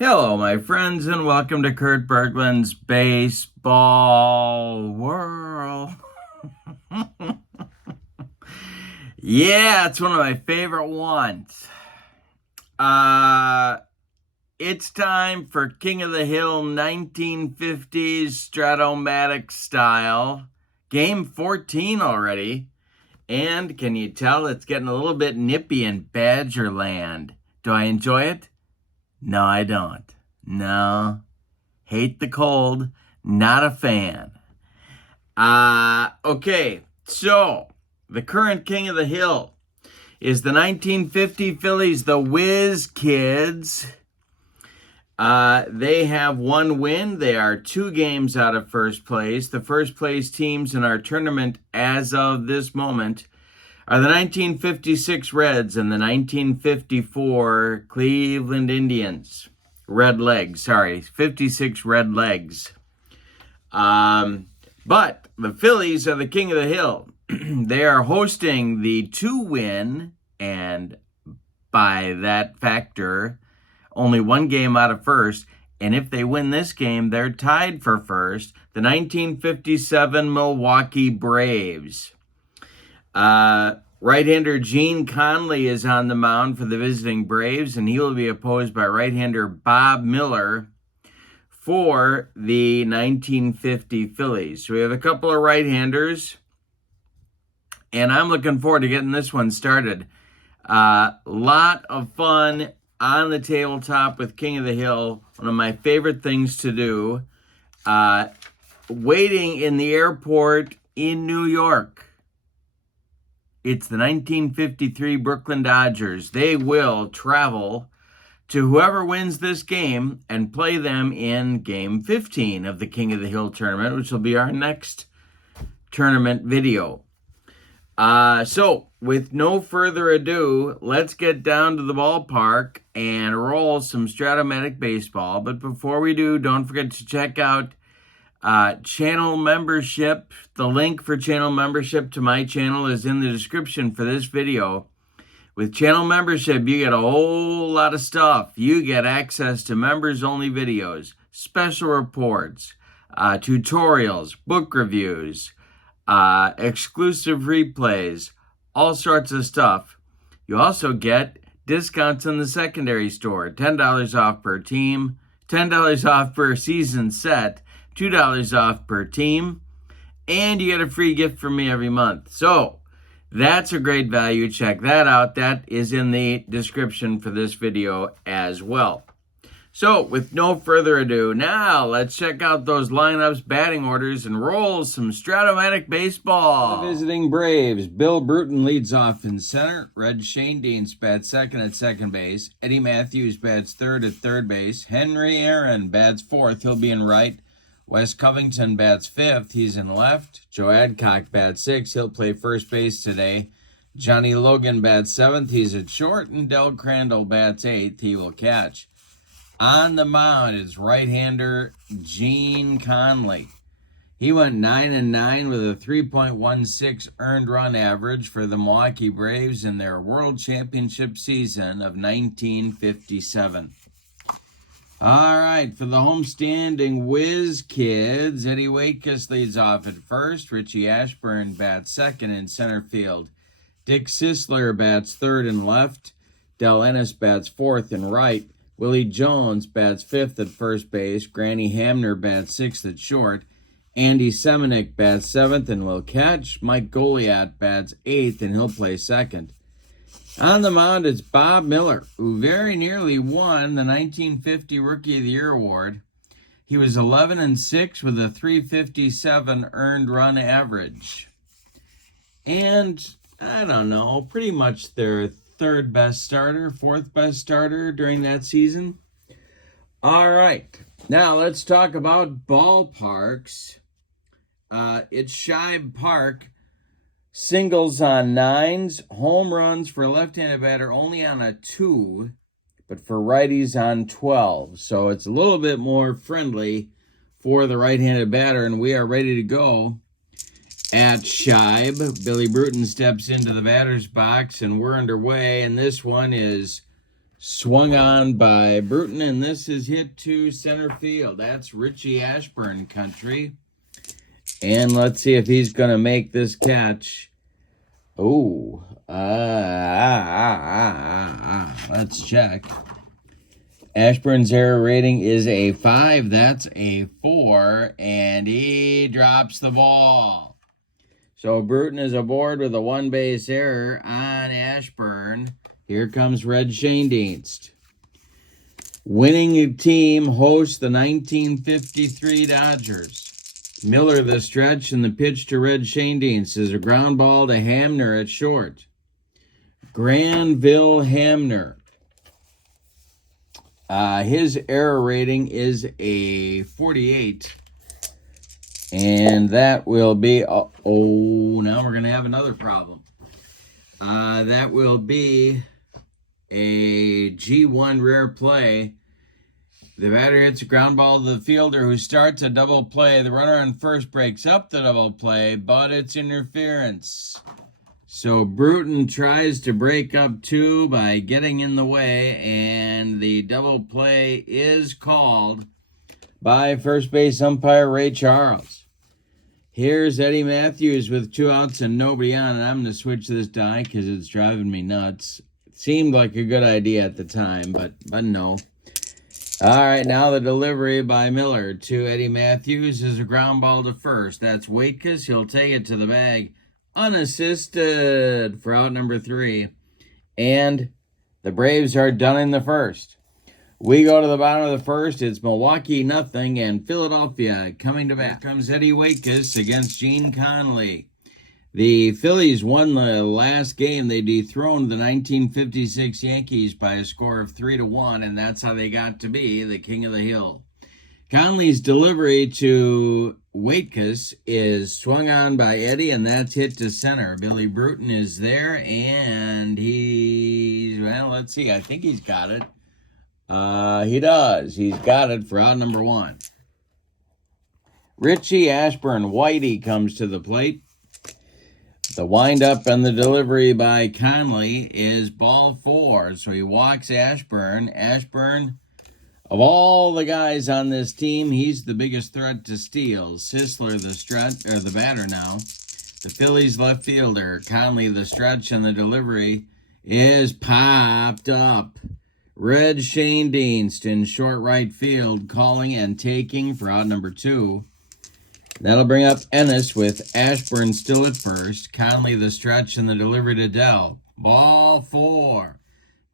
Hello, my friends, and welcome to Kurt Berglund's Baseball World. Yeah, it's one of my favorite ones. Uh, it's time for King of the Hill 1950s Strat-O-Matic style. Game 14 already. And can you tell it's getting a little bit nippy in Badgerland? Do I enjoy it? No, I don't. No. Hate the cold. Not a fan. Okay. So, the current king of the hill is the 1950 Phillies, the Whiz Kids. They have one win. They are 2 games out of first place. The first place teams in our tournament as of this moment are the 1956 Reds and the 1954 Cleveland Indians. Red Legs, sorry, 56 Red Legs. But the Phillies are the king of the hill. They are hosting the 2-win, and by that factor, only 1 game out of first. And if they win this game, they're tied for first. The 1957 Milwaukee Braves. Right-hander Gene Conley is on the mound for the visiting Braves, and he will be opposed by right-hander Bob Miller for the 1950 Phillies. So we have a couple of right-handers, and I'm looking forward to getting this one started. Lot of fun on the tabletop with King of the Hill. One of my favorite things to do. Waiting in the airport in New York. It's the 1953 Brooklyn Dodgers. They will travel to whoever wins this game and play them in Game 15 of the King of the Hill tournament, which will be our next tournament video. So, with no further ado, let's get down to the ballpark and roll some Strat-O-Matic baseball. But before we do, don't forget to check out channel membership. The link for channel membership to my channel is in the description for this video. With channel membership, you get a whole lot of stuff. You get access to members-only videos, special reports, tutorials, book reviews, exclusive replays, all sorts of stuff. You also get discounts in the secondary store, $10 off per team, $10 off per season set, $2 off per team, and you get a free gift from me every month. So that's a great value. Check that out. That is in the description for this video as well. So with no further ado, now let's check out those lineups, batting orders, and roll some Strat-O-Matic baseball. The visiting Braves, Bill Bruton leads off in center. Red Schoendienst bats second at second base. Eddie Matthews bats third at third base. Henry Aaron bats fourth. He'll be in right. Wes Covington bats fifth. He's in left. Joe Adcock bats sixth. He'll play first base today. Johnny Logan bats seventh. He's at short. And Del Crandall bats eighth. He will catch. On the mound is right-hander Gene Conley. He went 9-9 with a 3.16 earned run average for the Milwaukee Braves in their World Championship season of 1957. All right, for the homestanding Whiz Kids, Eddie Waitkus leads off at first. Richie Ashburn bats second in center field. Dick Sisler bats third and left. Del Ennis bats fourth and right. Willie Jones bats fifth at first base. Granny Hamner bats sixth at short. Andy Semenick bats seventh and will catch. Mike Goliat bats eighth and he'll play second. On the mound, it's Bob Miller, who very nearly won the 1950 Rookie of the Year award. He was 11-6 with a 357 earned run average. And, I don't know, pretty much their third best starter, fourth best starter during that season. All right, now let's talk about ballparks. It's Shibe Park. Singles on 9s, home runs for a left-handed batter only on a 2, but for righties on 12. So it's a little bit more friendly for the right-handed batter, and we are ready to go at Shibe. Billy Bruton steps into the batter's box, and we're underway, and this one is Swung on by Bruton, and this is hit to center field. That's Richie Ashburn country. And let's see if he's going to make this catch. Oh, let's check. Ashburn's error rating is a 5. That's a 4, and he drops the ball. So Bruton is aboard with a 1-base error on Ashburn. Here comes Red Schoendienst. Winning team hosts the 1953 Dodgers. Miller the stretch, and the pitch to Red Schoendienst is a ground ball to Hamner at short. Granville Hamner. His error rating is a 48. And that will be, now we're going to have another problem. That will be a G1 rare play. The batter hits a ground ball to the fielder who starts a double play. The runner on first breaks up the double play, but it's interference. So Bruton tries to break up 2 by getting in the way, and the double play is called by first base umpire Ray Charles. Here's Eddie Matthews with 2 outs and nobody on, and I'm going to switch this die because it's driving me nuts. It seemed like a good idea at the time, but no. All right, now the delivery by Miller to Eddie Matthews is a ground ball to first. That's Waitkus. He'll take it to the bag unassisted for out number 3. And the Braves are done in the first. We go to the bottom of the first. It's Milwaukee 0 and Philadelphia coming to bat. Here comes Eddie Waitkus against Gene Conley. The Phillies won the last game. They dethroned the 1956 Yankees by a score of 3-1, and that's how they got to be the king of the hill. Conley's delivery to Waitkus is swung on by Eddie, and that's hit to center. Billy Bruton is there, and let's see. I think he's got it. He does. He's got it for out number 1. Richie Ashburn Whitey comes to the plate. The windup and the delivery by Conley is ball 4. So he walks Ashburn. Ashburn, of all the guys on this team, he's the biggest threat to steals. Sisler, the batter now. The Phillies left fielder. Conley, the stretch, and the delivery is popped up. Red Schoendienst in short right field, calling and taking for out number 2. That'll bring up Ennis with Ashburn still at first. Conley the stretch and the delivery to Dell. Ball 4.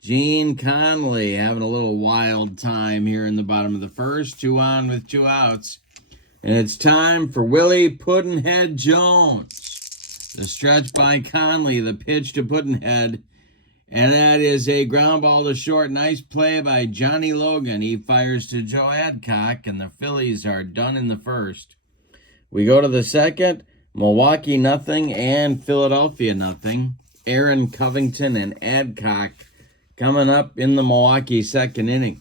Gene Conley having a little wild time here in the bottom of the first. 2 on with 2 outs. And it's time for Willie Puddinhead Jones. The stretch by Conley, the pitch to Puddinhead. And that is a ground ball to short. Nice play by Johnny Logan. He fires to Joe Adcock, and the Phillies are done in the first. We go to the second. Milwaukee 0 and Philadelphia 0. Aaron Covington and Adcock coming up in the Milwaukee second inning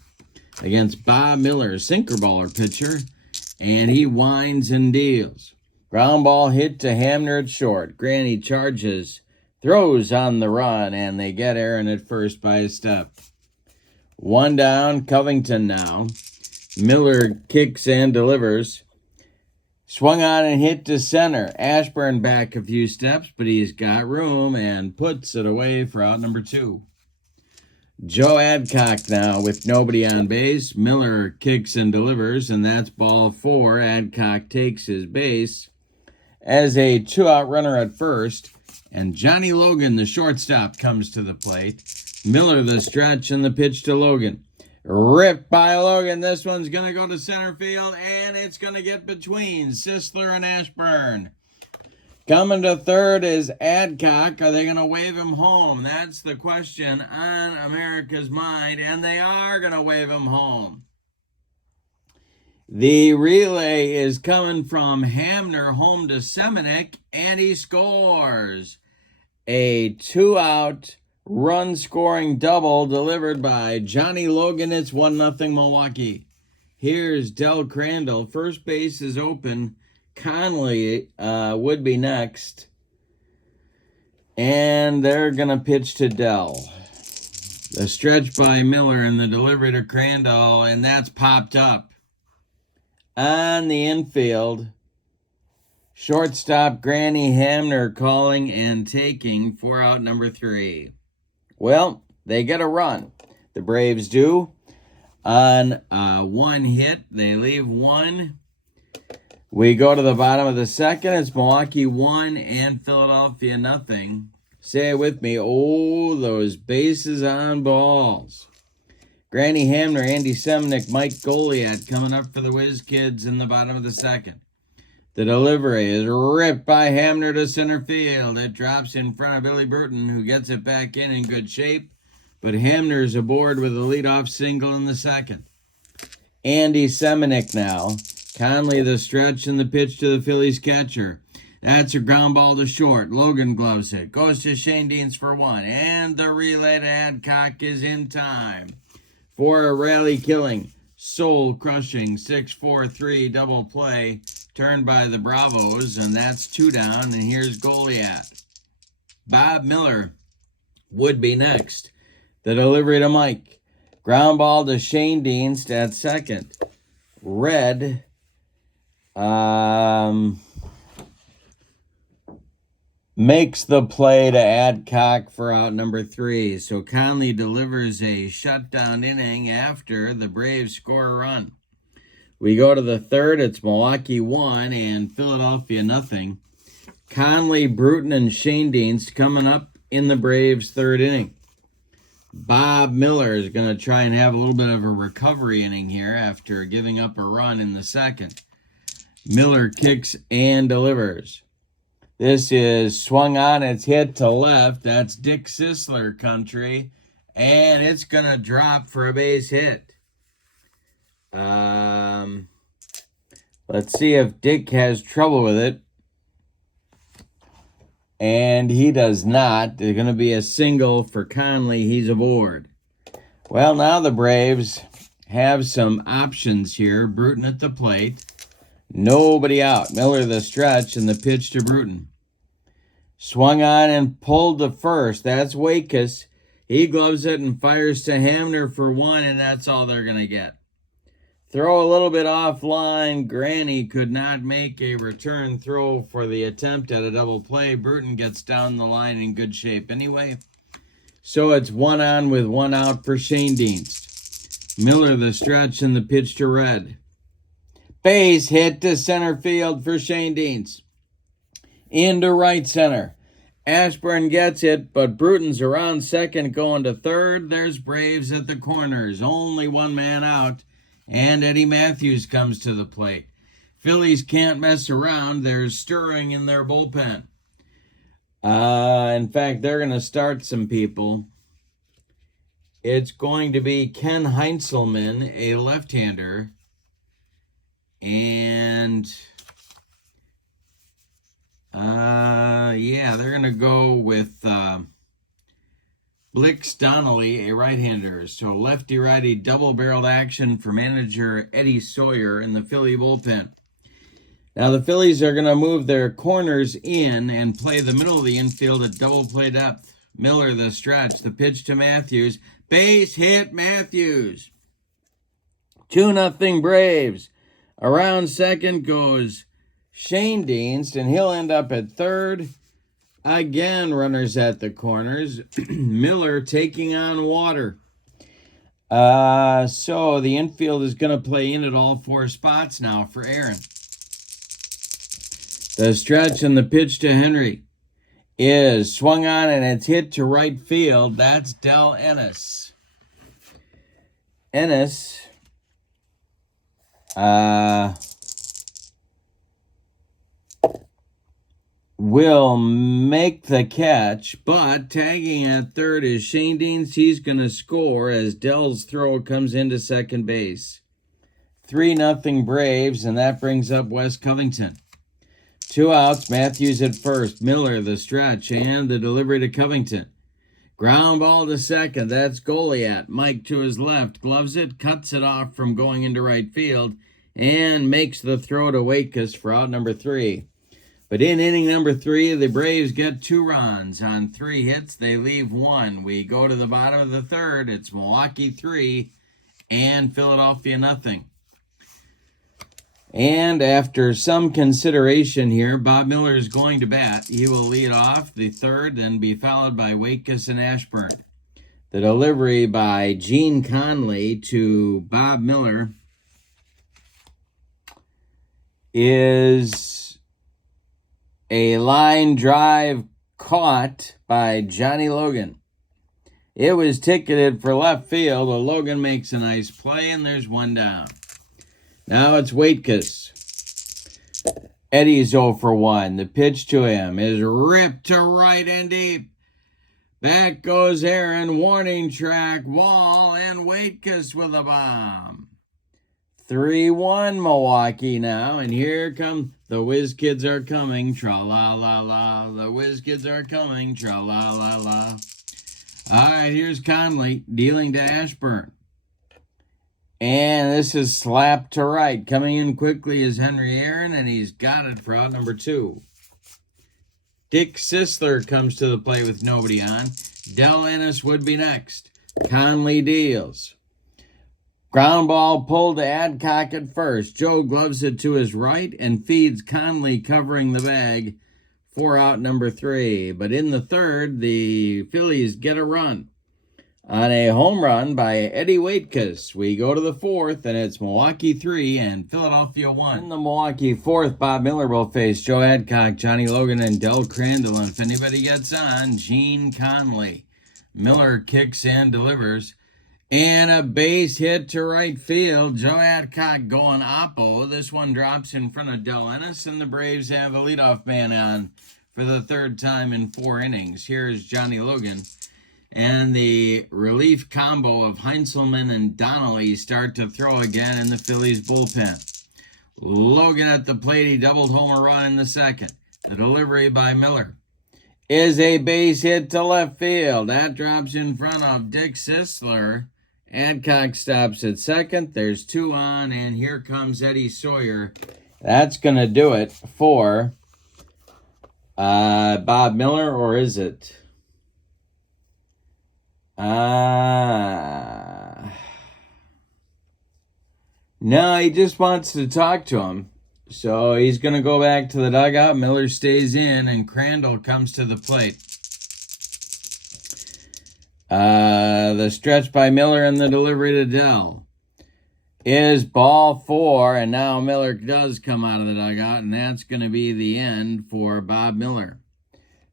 against Bob Miller, sinker baller pitcher, and he winds and deals. Ground ball hit to Hamner at short. Granny charges, throws on the run, and they get Aaron at first by a step. 1 down, Covington now. Miller kicks and delivers. Swung on and hit to center. Ashburn back a few steps, but he's got room and puts it away for out number 2. Joe Adcock now with nobody on base. Miller kicks and delivers, and that's ball 4. Adcock takes his base as a 2-out runner at first. And Johnny Logan, the shortstop, comes to the plate. Miller the stretch and the pitch to Logan. Ripped by Logan. This one's going to go to center field, and it's going to get between Sisler and Ashburn. Coming to third is Adcock. Are they going to wave him home? That's the question on America's mind, and they are going to wave him home. The relay is coming from Hamner home to Semenuk, and he scores. A 2-out run-scoring double delivered by Johnny Logan. It's 1-0 Milwaukee. Here's Del Crandall. First base is open. Conley would be next. And they're going to pitch to Dell. The stretch by Miller and the delivery to Crandall, and that's popped up. On the infield, shortstop Granny Hamner calling and taking for out number 3. Well, they get a run. The Braves do. On one hit, they leave one. We go to the bottom of the second. It's Milwaukee 1 and Philadelphia nothing. Say it with me. Oh, those bases on balls. Granny Hamner, Andy Semenick, Mike Goliat coming up for the Whiz Kids in the bottom of the second. The delivery is ripped by Hamner to center field. It drops in front of Billy Bruton, who gets it back in good shape. But Hamner's aboard with a leadoff single in the second. Andy Semenick now. Conley the stretch and the pitch to the Phillies catcher. That's a ground ball to short. Logan gloves it. Goes to Shane Deans for 1. And the relay to Adcock is in time for a rally-killing, soul-crushing 6-4-3 double play turned by the Bravos. And that's 2 down. And here's Goliat. Bob Miller would be next. The delivery to Mike. Ground ball to Shane Deans at second. Red. Makes the play to Adcock for out number 3. So Conley delivers a shutdown inning after the Braves score a run. We go to the third. It's Milwaukee 1 and Philadelphia nothing. Conley, Bruton, and Shane Deans coming up in the Braves' third inning. Bob Miller is going to try and have a little bit of a recovery inning here after giving up a run in the second. Miller kicks and delivers. This is swung on, it's hit to left. That's Dick Sisler country. And it's going to drop for a base hit. Let's see if Dick has trouble with it. And he does not. There's going to be a single for Conley. He's aboard. Well, now the Braves have some options here. Bruton at the plate. Nobody out. Miller the stretch and the pitch to Bruton. Swung on and pulled to first. That's Wakus. He gloves it and fires to Hamner for 1, and that's all they're going to get. Throw a little bit offline. Granny could not make a return throw for the attempt at a double play. Bruton gets down the line in good shape anyway. So it's 1 on with 1 out for Shane Deans. Miller the stretch and the pitch to Red. Base hit to center field for Shane Deans. Into right center. Ashburn gets it, but Bruton's around second going to third. There's Braves at the corners. Only 1 man out. And Eddie Matthews comes to the plate. Phillies can't mess around. They're stirring in their bullpen. In fact, they're going to start some people. It's going to be Ken Heinzelman, a left-hander. And, they're going to go with Blix Donnelly, a right-hander. So lefty-righty double-barreled action for manager Eddie Sawyer in the Philly bullpen. Now the Phillies are going to move their corners in and play the middle of the infield at double play depth. Miller the stretch, the pitch to Matthews. Base hit Matthews. 2-0 Braves. Around second goes Shane Deans, and he'll end up at third. Again, runners at the corners. Miller taking on Water. So the infield is going to play in at all 4 spots now for Aaron. The stretch and the pitch to Henry is swung on, and it's hit to right field. That's Del Ennis. Ennis will make the catch, but tagging at third is Shane Deans. He's going to score as Dell's throw comes into second base. 3-0 Braves, and that brings up Wes Covington. 2 outs, Matthews at first, Miller the stretch, and the delivery to Covington. Ground ball to second, that's Goliat. Mike to his left, gloves it, cuts it off from going into right field, and makes the throw to Wakus for out number 3. But in inning number 3, the Braves get 2 runs. On 3 hits, they leave 1. We go to the bottom of the 3rd. It's Milwaukee 3 and Philadelphia nothing. And after some consideration here, Bob Miller is going to bat. He will lead off the 3rd and be followed by Waitkus and Ashburn. The delivery by Gene Conley to Bob Miller is a line drive caught by Johnny Logan. It was ticketed for left field, but Logan makes a nice play, and there's 1 down. Now it's Waitkus. Eddie's 0 for 1. The pitch to him is ripped to right and deep. Back goes Aaron, warning track, wall, and Waitkus with a bomb. 3-1 Milwaukee now, and here come the Whiz Kids are coming, tra-la-la-la. The Whiz Kids are coming, tra-la-la-la. All right, here's Conley dealing to Ashburn. And this is slapped to right. Coming in quickly is Henry Aaron, and he's got it for out number 2. Dick Sisler comes to the plate with nobody on. Del Ennis would be next. Conley deals. Ground ball pulled to Adcock at first. Joe gloves it to his right and feeds Conley covering the bag for out number 3. But in the 3rd, the Phillies get a run on a home run by Eddie Waitkus. We go to the 4th, and it's Milwaukee 3 and Philadelphia 1. In the Milwaukee 4th, Bob Miller will face Joe Adcock, Johnny Logan, and Del Crandall. And if anybody gets on, Gene Conley. Miller kicks and delivers. And a base hit to right field. Joe Adcock going oppo. This one drops in front of Del Ennis, and the Braves have a leadoff man on for the 3rd time in 4 innings. Here's Johnny Logan. And the relief combo of Heinzelman and Donnelly start to throw again in the Phillies bullpen. Logan at the plate, he doubled home a run in the 2nd. The delivery by Miller is a base hit to left field. That drops in front of Dick Sisler. Adcock stops at 2nd. There's 2 on, and here comes Eddie Sawyer. That's going to do it for Bob Miller, or is it? No, he just wants to talk to him. So he's going to go back to the dugout. Miller stays in, and Crandall comes to the plate. The stretch by Miller and the delivery to Dell is ball 4, and now Miller does come out of the dugout, and that's going to be the end for Bob Miller.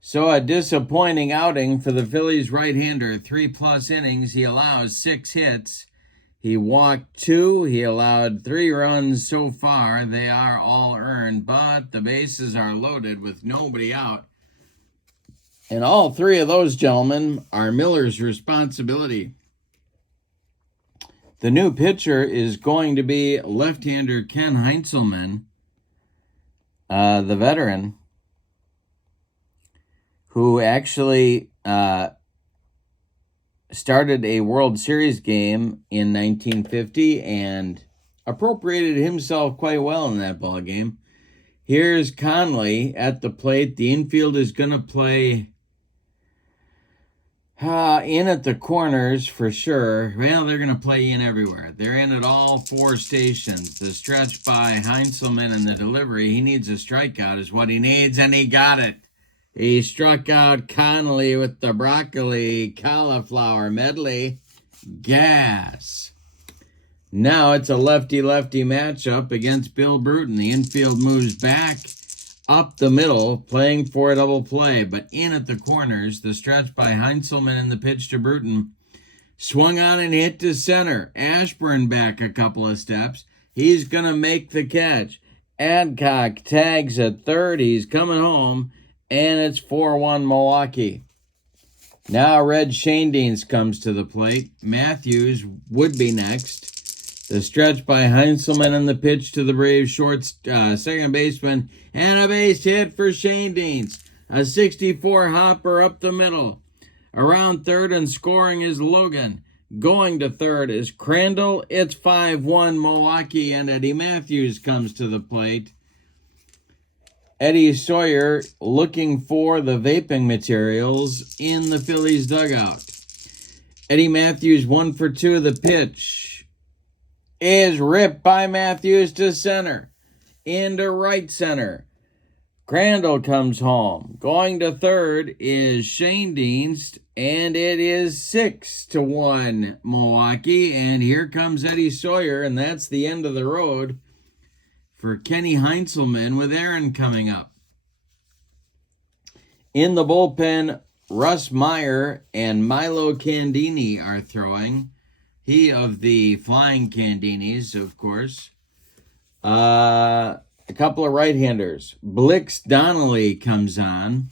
So a disappointing outing for the Phillies right-hander. 3+ innings. He allows 6 hits. He walked 2. He allowed 3 runs so far. They are all earned, but the bases are loaded with nobody out. And all 3 of those gentlemen are Miller's responsibility. The new pitcher is going to be left-hander Ken Heinzelman, the veteran, who actually started a World Series game in 1950 and appropriated himself quite well in that ball game. Here's Conley at the plate. The infield is going to play in at the corners for sure. Well, they're going to play in everywhere. They're in at all 4 stations. The stretch by Heinzelman and the delivery. He needs a strikeout is what he needs, and he got it. He struck out Conley with the broccoli cauliflower medley. Gas. Now it's a lefty-lefty matchup against Bill Bruton. The infield moves back up the middle, playing for a double play, but in at the corners, the stretch by Heinzelman and the pitch to Bruton. Swung on and hit to center. Ashburn back a couple of steps. He's going to make the catch. Adcock tags at 3rd. He's coming home. And it's 4-1 Milwaukee. Now Red Shanedeans comes to the plate. Matthews would be next. The stretch by Heinzelman and the pitch to the Braves second baseman. And a base hit for Shanedeans. A 64 hopper up the middle. Around 3rd and scoring is Logan. Going to 3rd is Crandall. It's 5-1 Milwaukee, and Eddie Matthews comes to the plate. Eddie Sawyer looking for the vaping materials in the Phillies dugout. Eddie Matthews 1 for 2. The pitch is ripped by Matthews to center. Into right center. Crandall comes home. Going to third is Shane Dienst, and it is 6-1 Milwaukee. And here comes Eddie Sawyer, and that's the end of the road for Kenny Heinzelman with Aaron coming up. In the bullpen, Russ Meyer and Milo Candini are throwing. He of the Flying Candinis, of course. A couple of right-handers. Blix Donnelly comes on,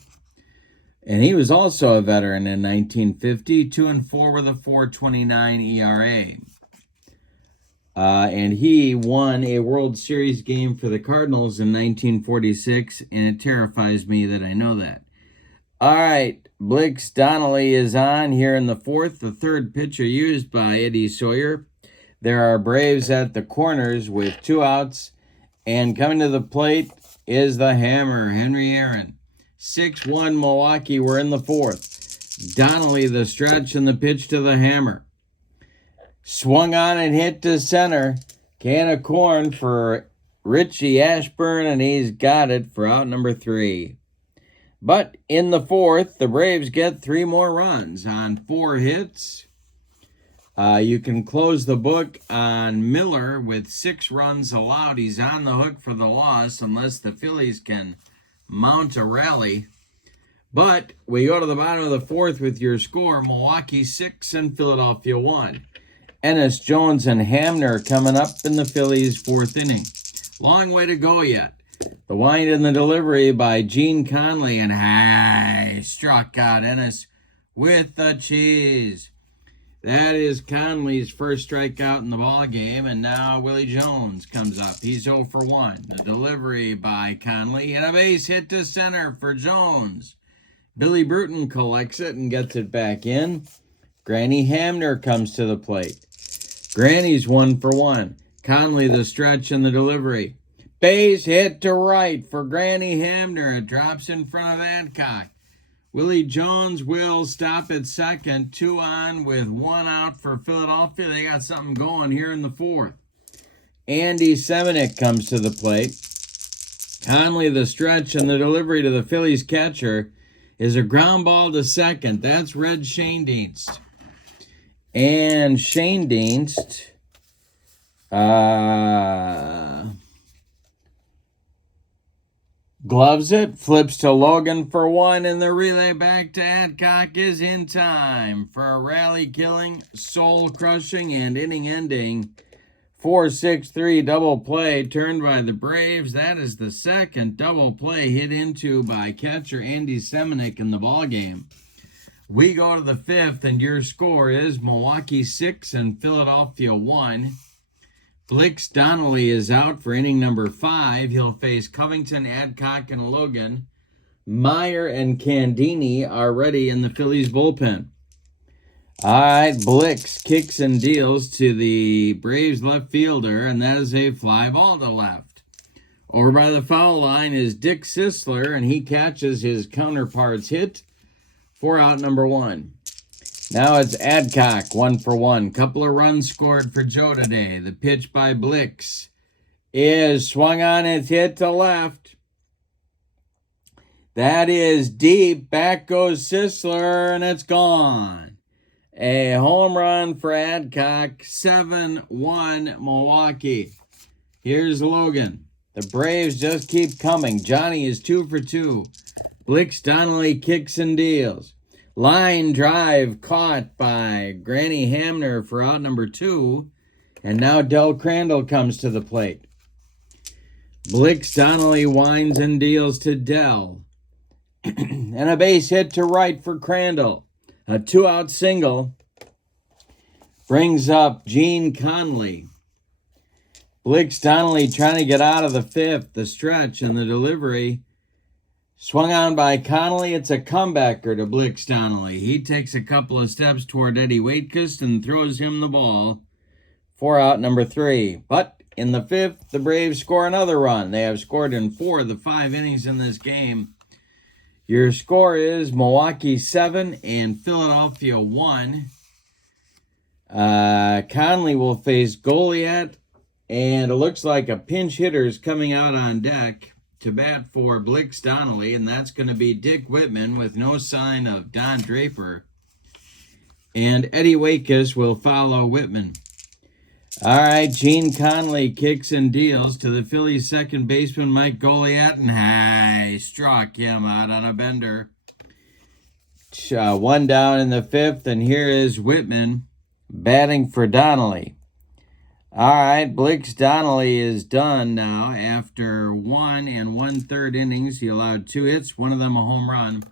and he was also a veteran in 1950, 2-4 with a 4.29 ERA. And he won a World Series game for the Cardinals in 1946, and it terrifies me that I know that. All right, Blix Donnelly is on here in the fourth, the third pitcher used by Eddie Sawyer. There are Braves at the corners with 2 outs. And coming to the plate is the hammer, Henry Aaron. 6-1 Milwaukee. We're in the fourth. Donnelly, the stretch and the pitch to the hammer. Swung on and hit to center. Can of corn for Richie Ashburn, and he's got it for out number 3. But in the fourth, the Braves get 3 more runs on 4 hits. You can close the book on Miller with 6 runs allowed. He's on the hook for the loss unless the Phillies can mount a rally. But we go to the bottom of the fourth with your score. Milwaukee 6 and Philadelphia 1. Ennis, Jones, and Hamner coming up in the Phillies' 4th inning. Long way to go yet. The wind and the delivery by Gene Conley, and struck out Ennis with the cheese. That is Conley's first strikeout in the ball game, and now Willie Jones comes up. He's 0 for 1. The delivery by Conley, and a base hit to center for Jones. Billy Bruton collects it and gets it back in. Granny Hamner comes to the plate. Granny's 1 for 1. Conley the stretch and the delivery. Base hit to right for Granny Hamner. It drops in front of Adcock. Willie Jones will stop at second. 2 on with 1 out for Philadelphia. They got something going here in the fourth. Andy Semenick comes to the plate. Conley the stretch and the delivery to the Phillies catcher is a ground ball to second. That's Red Shane Dienst. And Shane Dienst gloves it, flips to Logan for 1, and the relay back to Adcock is in time for a rally-killing, soul-crushing, and inning-ending 4-6-3 double play turned by the Braves. That is the second double play hit into by catcher Andy Semenick in the ballgame. We go to the fifth, and your score is Milwaukee 6 and Philadelphia 1. Blix Donnelly is out for inning number 5. He'll face Covington, Adcock, and Logan. Meyer and Candini are ready in the Phillies bullpen. All right, Blix kicks and deals to the Braves left fielder, and that is a fly ball to left. Over by the foul line is Dick Sisler, and he catches his counterpart's hit for out number 1. Now it's Adcock, 1 for 1. Couple of runs scored for Joe today. The pitch by Blix is swung on, it's hit to left. That is deep. Back goes Sisler, and it's gone. A home run for Adcock, 7-1 Milwaukee. Here's Logan. The Braves just keep coming. Johnny is 2 for 2. Blix Donnelly kicks and deals. Line drive caught by Granny Hamner for out number 2. And now Del Crandall comes to the plate. Blix Donnelly winds and deals to Del. And a base hit to right for Crandall. A 2-out single brings up Gene Conley. Blix Donnelly trying to get out of the fifth. The stretch and the delivery. Swung on by Conley. It's a comebacker to Blix Donnelly. He takes a couple of steps toward Eddie Waitkus and throws him the ball for out number 3. But In the 5th, the Braves score another run. They have scored in 4 of the 5 innings in this game. Your score is Milwaukee 7 and Philadelphia 1. Conley will face Goliath, and it looks like a pinch hitter is coming out on deck to bat for Blix Donnelly, and that's going to be Dick Whitman with no sign of Don Draper. And Eddie Waitkus will follow Whitman. All right, Gene Conley kicks and deals to the Phillies' second baseman, Mike Goliath, and struck him out on a bender. 1 down in the 5th, and here is Whitman batting for Donnelly. All right, Blix Donnelly is done now after 1 1/3 innings. He allowed 2 hits, one of them a home run.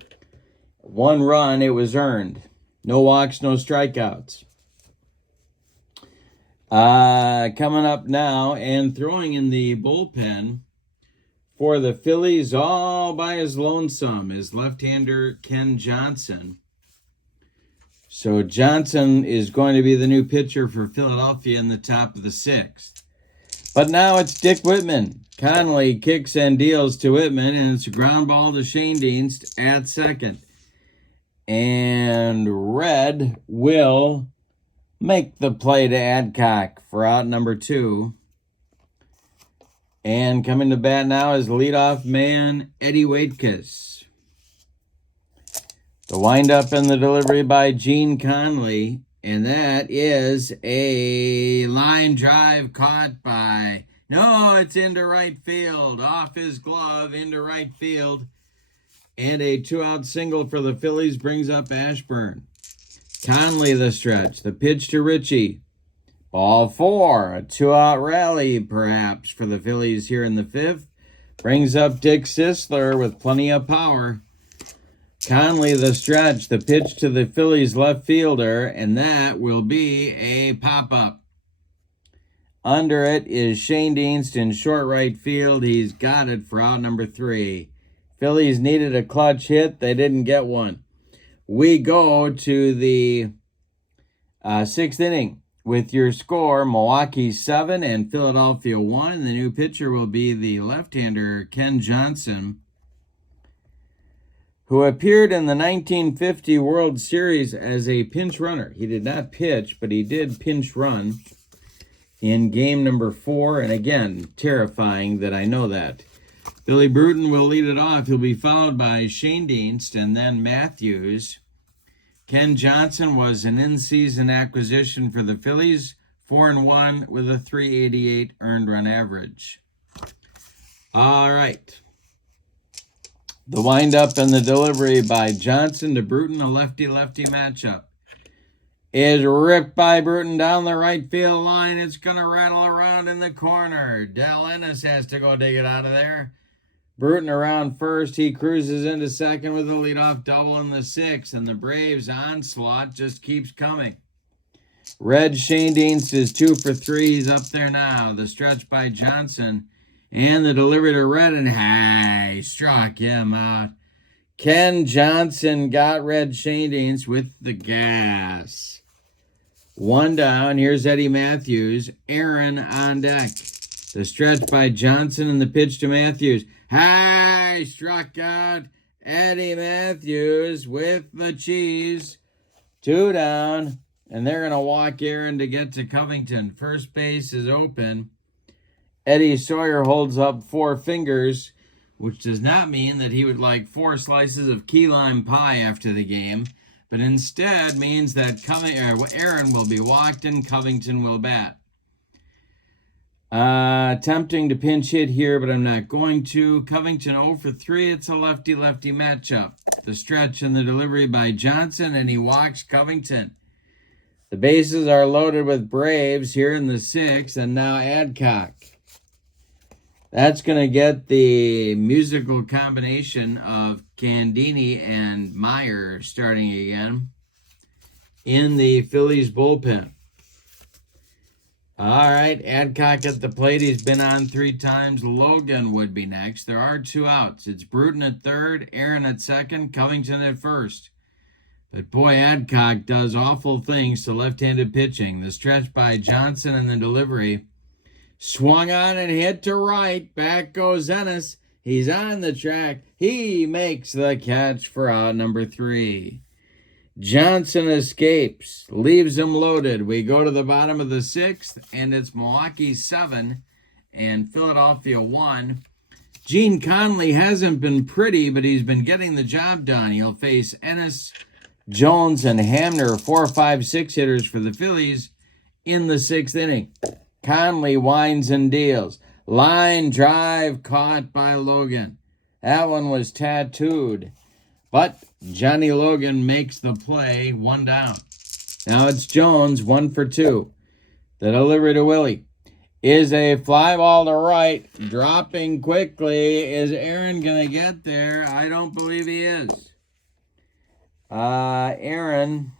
1 run, it was earned. No walks, no strikeouts. Coming up now and throwing in the bullpen for the Phillies all by his lonesome is left-hander Ken Johnson. So Johnson is going to be the new pitcher for Philadelphia in the top of the 6th. But now it's Dick Whitman. Conley kicks and deals to Whitman, and it's a ground ball to Shane Dienst at second. And Red will make the play to Adcock for out number 2. And coming to bat now is leadoff man Eddie Waitkus. The windup and the delivery by Gene Conley. And that is a line drive caught by... No, it's into right field. Off his glove into right field. And a 2-out single for the Phillies brings up Ashburn. Conley the stretch. The pitch to Ritchie. Ball 4. A 2-out rally, perhaps, for the Phillies here in the 5th. Brings up Dick Sisler with plenty of power. Conley the stretch. The pitch to the Phillies left fielder, and that will be a pop-up. Under it is Shane Dienst in short right field. He's got it for out number 3. Phillies needed a clutch hit. They didn't get one. We go to the 6th inning with your score, Milwaukee 7 and Philadelphia 1. The new pitcher will be the left-hander Ken Johnson, who appeared in the 1950 World Series as a pinch runner. He did not pitch, but he did pinch run in game number 4. And again, terrifying that I know that. Billy Bruton will lead it off. He'll be followed by Shane Dienst and then Matthews. Ken Johnson was an in-season acquisition for the Phillies, 4-1 with a .388 earned run average. All right. The windup and the delivery by Johnson to Bruton, a lefty-lefty matchup, is ripped by Bruton down the right field line. It's going to rattle around in the corner. Del Ennis has to go dig it out of there. Bruton around first. He cruises into second with a leadoff double in the 6th, and the Braves' onslaught just keeps coming. Red Shane Dienst is 2 for 3. He's up there now. The stretch by Johnson and the delivery to Red, and struck him out. Ken Johnson got Red Shane Dienst with the gas. 1 down. Here's Eddie Matthews. Aaron on deck. The stretch by Johnson and the pitch to Matthews. Struck out Eddie Matthews with the cheese. 2 down, and they're going to walk Aaron to get to Covington. First base is open. Eddie Sawyer holds up 4 fingers, which does not mean that he would like 4 slices of key lime pie after the game, but instead means that Aaron will be walked and Covington will bat. Attempting to pinch hit here, but I'm not going to. Covington 0 for 3. It's a lefty-lefty matchup. The stretch and the delivery by Johnson, and he walks Covington. The bases are loaded with Braves here in the 6th, and now Adcock. That's going to get the musical combination of Candini and Meyer starting again in the Phillies bullpen. All right, Adcock at the plate. He's been on 3 times. Logan would be next. There are 2 outs. It's Bruton at third, Aaron at second, Covington at first. But boy, Adcock does awful things to left-handed pitching. The stretch by Johnson and the delivery Swung on and hit to right. Back goes Ennis. He's on the track. He makes the catch for out number 3. Johnson escapes, leaves him loaded. We go to the bottom of the 6th, and it's Milwaukee 7 and Philadelphia 1. Gene Conley hasn't been pretty, but he's been getting the job done. He'll face Ennis, Jones, and Hamner, 4, 5, 6 hitters for the Phillies in the 6th inning. Conley winds and deals. Line drive caught by Logan. That one was tattooed. But Johnny Logan makes the play, 1 down. Now it's Jones, 1 for 2. The delivery to Willie is a fly ball to right. Dropping quickly. Is Aaron going to get there? I don't believe he is. Aaron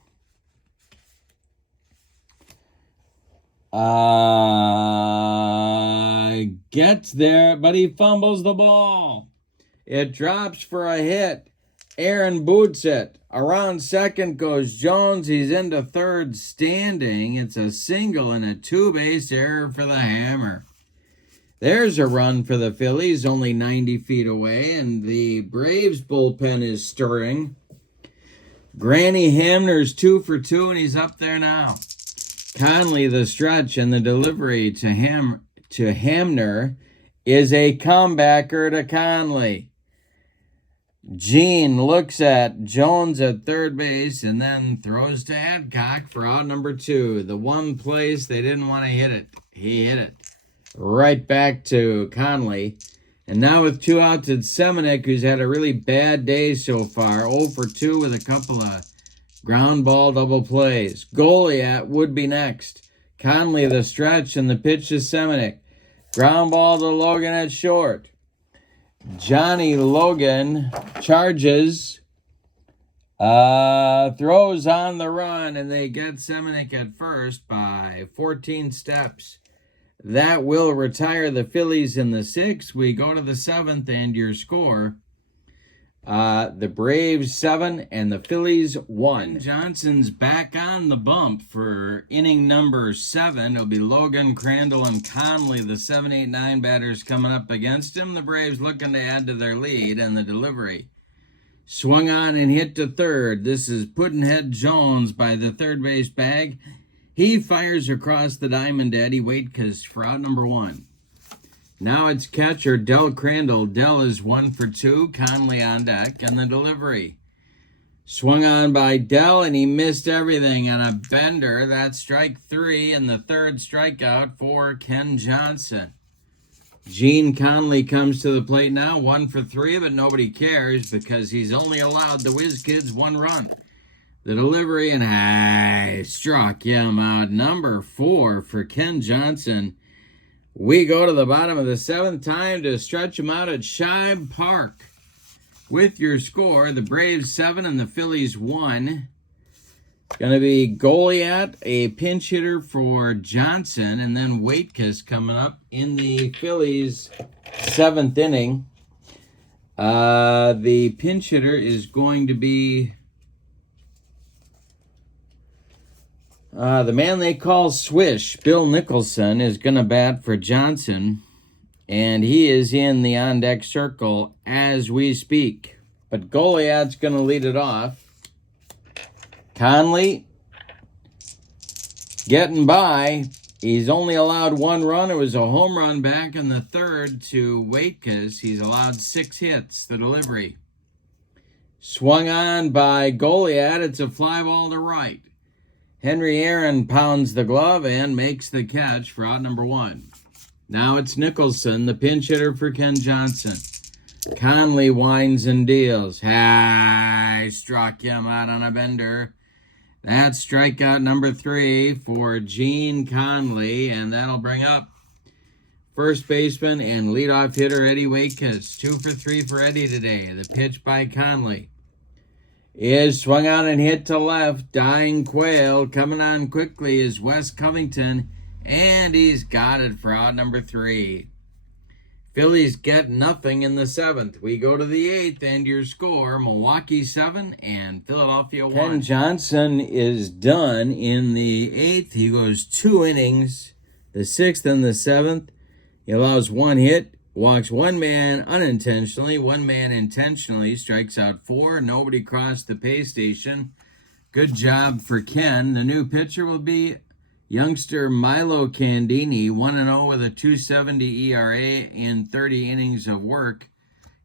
gets there, but he fumbles the ball. It drops for a hit. Aaron boots it. Around second goes Jones. He's into third standing. It's a single and a 2-base error for the Hammer. There's a run for the Phillies, only 90 feet away, and the Braves bullpen is stirring. Granny Hamner's 2 for 2, and he's up there now. Conley, the stretch, and the delivery to Hamner is a comebacker to Conley. Gene looks at Jones at third base and then throws to Adcock for out number 2. The one place they didn't want to hit it. He hit it right back to Conley. And now with 2 outs, it's Semenuk, who's had a really bad day so far. 0 for 2 with a couple of ground ball double plays. Goliat would be next. Conley the stretch and the pitch to Semenuk. Ground ball to Logan at short. Johnny Logan charges, throws on the run, and they get Semenuk at first by 14 steps. That will retire the Phillies in the 6th. We go to the 7th, and your score, the Braves 7 and the Phillies 1. Johnson's back on the bump for inning number 7. It'll be Logan, Crandall, and Conley, the 7, 8, 9 batters coming up against him. The Braves looking to add to their lead, and the delivery swung on and hit to third. This is Puddinhead Jones by the third base bag. He fires across the diamond to Eddie Waitkus for out number 1. Now it's catcher Del Crandall. Del is 1 for 2. Conley on deck, and the delivery swung on by Del, and he missed everything on a bender. That's strike 3 and the third strikeout for Ken Johnson. Gene Conley comes to the plate now, 1 for 3, but nobody cares because he's only allowed the Whiz Kids 1 run. The delivery, and I struck him out. Number 4 for Ken Johnson. We go to the bottom of the 7th, time to stretch him out at Shibe Park. With your score, the Braves 7 and the Phillies 1. It's going to be Goliat, a pinch hitter for Johnson, and then Waitkus coming up in the Phillies 7th inning. The pinch hitter is going to be the man they call Swish, Bill Nicholson, is going to bat for Johnson, and he is in the on-deck circle as we speak. But Goliat's going to lead it off. Conley getting by. He's only allowed 1 run. It was a home run back in the 3rd to Waitkus. He's allowed 6 hits. The delivery swung on by Goliat. It's a fly ball to right. Henry Aaron pounds the glove and makes the catch for out number 1. Now it's Nicholson, the pinch hitter for Ken Johnson. Conley winds and deals. Struck him out on a bender. That's strikeout number 3 for Gene Conley, and that'll bring up first baseman and leadoff hitter Eddie Waitkus. 2 for 3 for Eddie today. The pitch by Conley is swung out and hit to left. Dying Quail coming on quickly is Wes Covington, and he's got it for out number 3. Phillies get nothing in the 7th. We go to the 8th, and your score, Milwaukee 7 and Philadelphia 1. Ken Johnson is done in the 8th. He goes 2 innings, The 6th and the 7th, he allows 1 hit, walks 1 man unintentionally, 1 man intentionally, strikes out 4. Nobody crossed the pay station. Good job for Ken. The new pitcher will be youngster Milo Candini, 1-0 with a 2.70 ERA in 30 innings of work.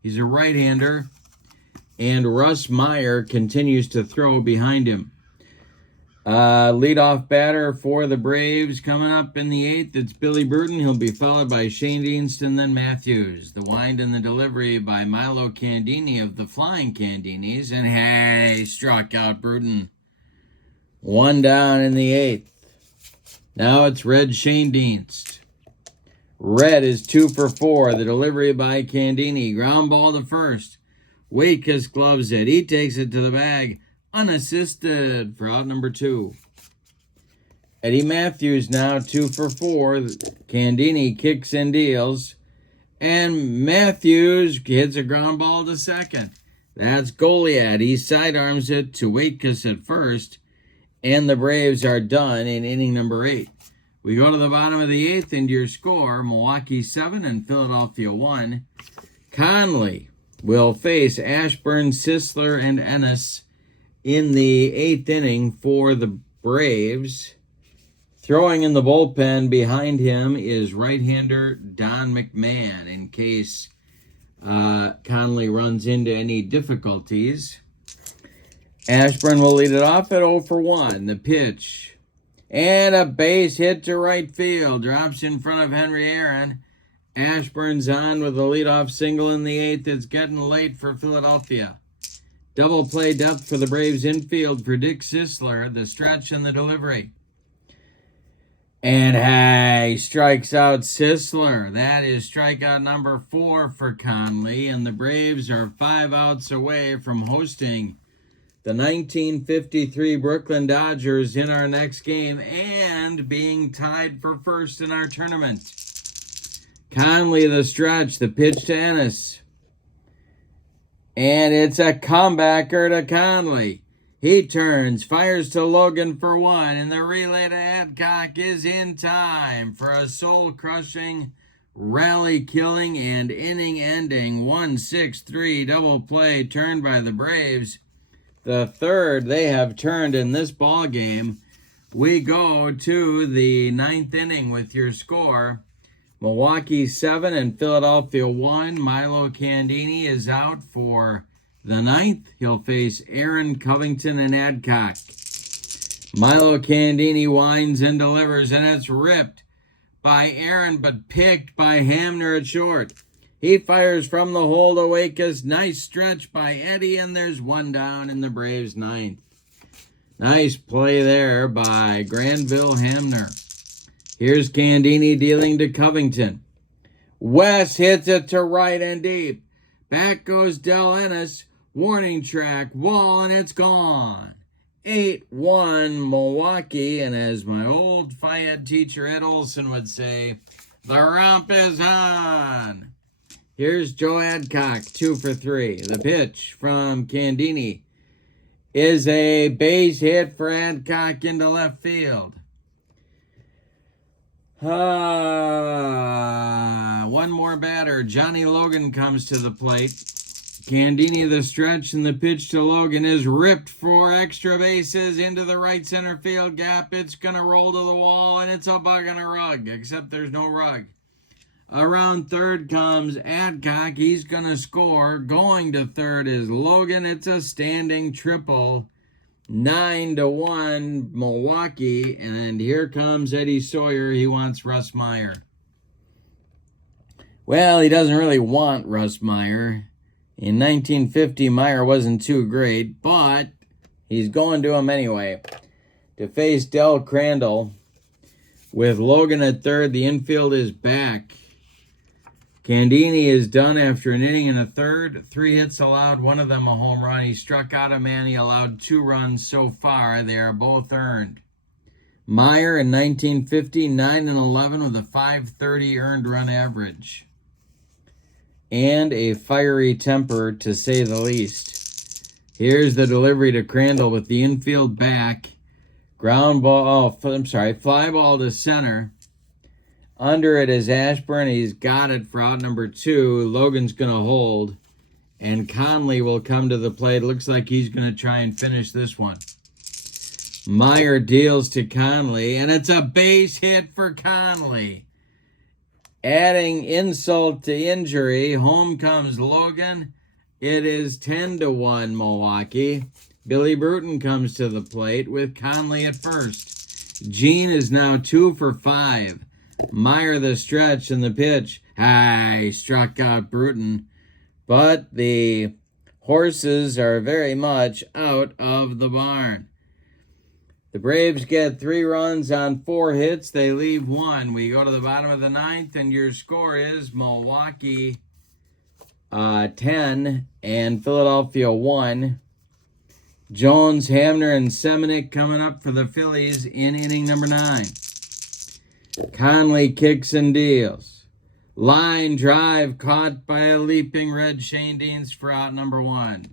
He's a right-hander, and Russ Meyer continues to throw behind him. Leadoff batter for the Braves coming up in the 8th. It's Billy Burton. He'll be followed by Shane Deanston, then Matthews. The wind and the delivery by Milo Candini of the Flying Candinis. And hey, struck out Burton. 1 down in the 8th. Now it's Red Shane Deanston. Red is 2 for 4. The delivery by Candini. Ground ball to first. Waitkus gloves it. He takes it to the bag. Unassisted for out number 2. Eddie Matthews now 2 for 4. Candini kicks and deals. And Matthews hits a ground ball to second. That's Goliad. He sidearms it to Waitkus at first. And the Braves are done in inning number 8. We go to the bottom of the 8th, and your score, Milwaukee 7 and Philadelphia 1. Conley will face Ashburn, Sisler, and Ennis in the 8th inning for the Braves. Throwing in the bullpen behind him is right-hander Don McMahon in case Conley runs into any difficulties. Ashburn will lead it off at 0 for 1. The pitch. And a base hit to right field. Drops in front of Henry Aaron. Ashburn's on with a leadoff single in the 8th. It's getting late for Philadelphia. Double play depth for the Braves infield for Dick Sisler. The stretch and the delivery. And hey, strikes out Sisler. That is strikeout number 4 for Conley. And the Braves are 5 outs away from hosting the 1953 Brooklyn Dodgers in our next game and being tied for first in our tournament. Conley the stretch, the pitch to Ennis. And it's a comebacker to Conley. He turns, fires to Logan for 1, and the relay to Adcock is in time for a soul-crushing, rally-killing, and inning-ending 1-6-3 double play turned by the Braves. The third they have turned in this ball game. We go to the 9th inning with your score. Milwaukee 7 and Philadelphia 1. Milo Candini is out for the 9th. He'll face Aaron Covington and Adcock. Milo Candini winds and delivers, and it's ripped by Aaron, but picked by Hamner at short. He fires from the hole to Waitkus. Nice stretch by Eddie, and there's 1 down in the Braves' 9th. Nice play there by Granville Hamner. Here's Candini dealing to Covington. West hits it to right and deep. Back goes Del Ennis. Warning track, wall, and it's gone. 8-1 Milwaukee, and as my old Phi-Ed teacher Ed Olson would say, the romp is on. Here's Joe Adcock, 2 for 3. The pitch from Candini is a base hit for Adcock into left field. One more batter. Johnny Logan comes to the plate. Candini the stretch, and the pitch to Logan is ripped for extra bases into the right center field gap. It's going to roll to the wall, and it's a bug and a rug, except there's no rug. Around third comes Adcock. He's going to score. Going to third is Logan. It's a standing triple. 9-1 Milwaukee. And here comes Eddie Sawyer. He wants Russ Meyer. Well, he doesn't really want Russ Meyer. In 1950, Meyer wasn't too great, but he's going to him anyway. To face Del Crandall with Logan at third, the infield is back. Candini is done after an inning and a third. 3 hits allowed, one of them a home run. He struck out a man. He allowed 2 runs so far. They are both earned. Meyer in 1950, 9-11 with a .530 earned run average. And a fiery temper, to say the least. Here's the delivery to Crandall with the infield back. Fly ball to center. Under it is Ashburn. He's got it for out number 2. Logan's going to hold. And Conley will come to the plate. Looks like he's going to try and finish this one. Meyer deals to Conley, and it's a base hit for Conley. Adding insult to injury, home comes Logan. It is 10-1 Milwaukee. Billy Bruton comes to the plate with Conley at first. Gene is now 2 for 5. Meyer the stretch and the pitch. He struck out Bruton. But the horses are very much out of the barn. The Braves get 3 runs on 4 hits. They leave 1. We go to the bottom of the 9th, and your score is Milwaukee 10 and Philadelphia 1. Jones, Hamner, and Semenick coming up for the Phillies in inning number 9. Conley kicks and deals. Line drive caught by a leaping red Shane Deans for out number 1.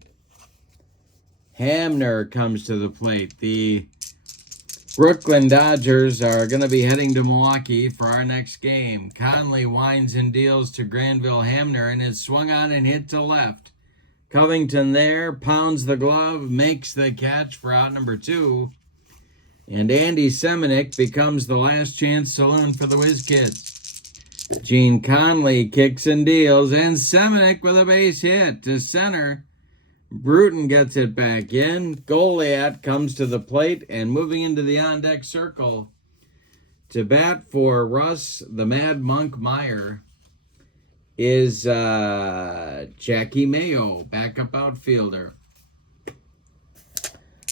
Hamner comes to the plate. The Brooklyn Dodgers are going to be heading to Milwaukee for our next game. Conley winds and deals to Granville Hamner, and is swung on and hit to left. Covington there, pounds the glove, makes the catch for out number 2. And Andy Semenick becomes the last chance saloon for the Whiz Kids. Gene Conley kicks and deals, and Semenick with a base hit to center. Bruton gets it back in. Goliath comes to the plate, and moving into the on-deck circle to bat for Russ, the Mad Monk Meyer, is Jackie Mayo, backup outfielder.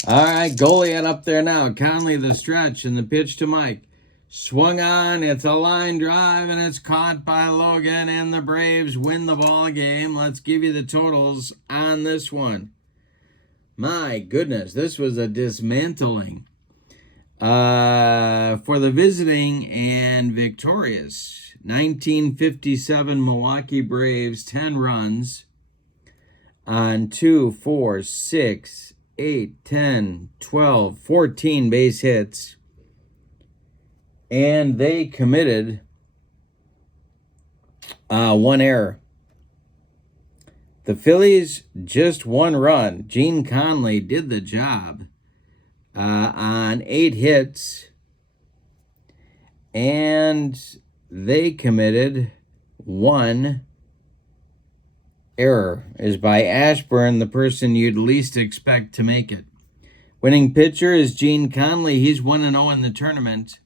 All right, Goliath up there now. Conley the stretch and the pitch to Mike. Swung on, it's a line drive, and it's caught by Logan, and the Braves win the ball game. Let's give you the totals on this one. My goodness, this was a dismantling. For the visiting and victorious 1957 Milwaukee Braves, 10 runs on 2, 4, 6, 8, 10, 12, 14 base hits. And they committed 1 error. The Phillies, just 1 run. Gene Conley did the job on 8 hits. And they committed 1 error. Is by Ashburn, the person you'd least expect to make it. Winning pitcher is Gene Conley. He's 1-0 in the tournament.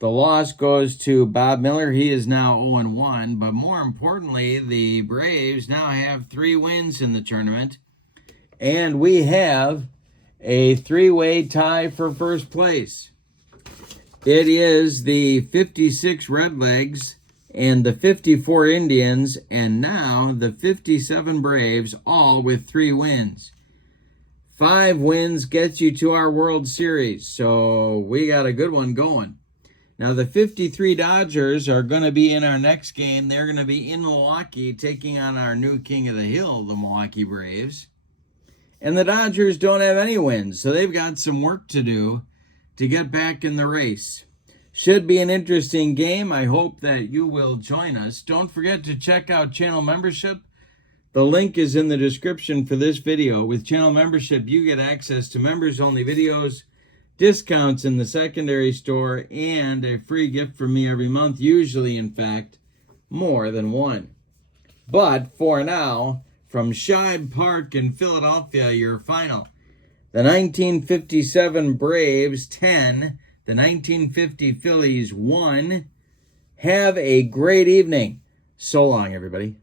The loss goes to Bob Miller. He is now 0-1. But more importantly, the Braves now have 3 wins in the tournament. And we have a 3-way tie for first place. It is the 56 Redlegs and the 54 Indians, and now the 57 Braves, all with 3 wins. 5 wins gets you to our World Series, so we got a good one going. Now, the 53 Dodgers are going to be in our next game. They're going to be in Milwaukee taking on our new king of the hill, the Milwaukee Braves. And the Dodgers don't have any wins, so they've got some work to do to get back in the race. Should be an interesting game. I hope that you will join us. Don't forget to check out channel membership. The link is in the description for this video. With channel membership, you get access to members-only videos, discounts in the secondary store, and a free gift from me every month, usually, in fact, more than 1. But for now, from Shibe Park in Philadelphia, your final. The 1957 Braves, 10. The 1950 Phillies, 1. Have a great evening. So long, everybody.